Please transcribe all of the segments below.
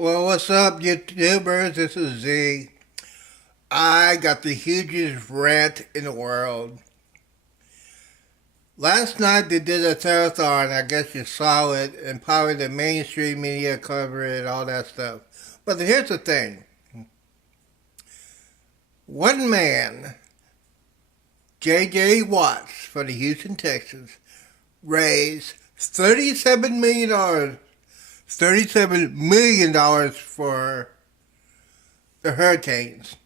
Well, what's up, YouTubers? This is Z. I got the hugest rant in the world. Last night they did a telethon. I guess you saw it, and probably the mainstream media covered it, all that stuff. But here's the thing: one man, J.J. Watts for the Houston Texans, raised $37 million. $37 million for the Hurricanes.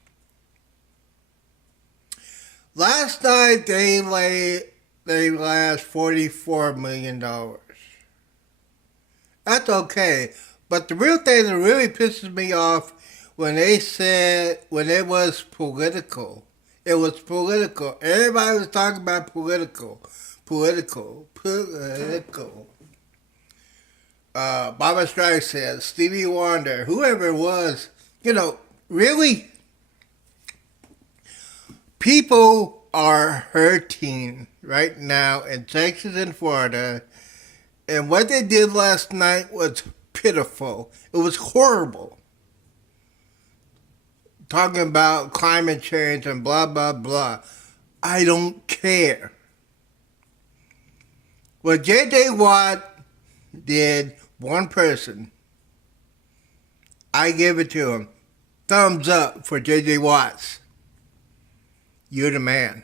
Last night they last $44 million. That's okay, but the real thing that really pisses me off when they said when it was political. It was political. Everybody was talking about political. Barbara Streisand, Stevie Wonder, whoever it was, really, people are hurting right now in Texas and Florida, and what they did last night was pitiful. It was horrible. Talking about climate change and blah, blah, blah. I don't care. What J.J. Watt did, one person, I give it to him. Thumbs up for J.J. Watts. You're the man.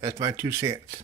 That's my 2 cents.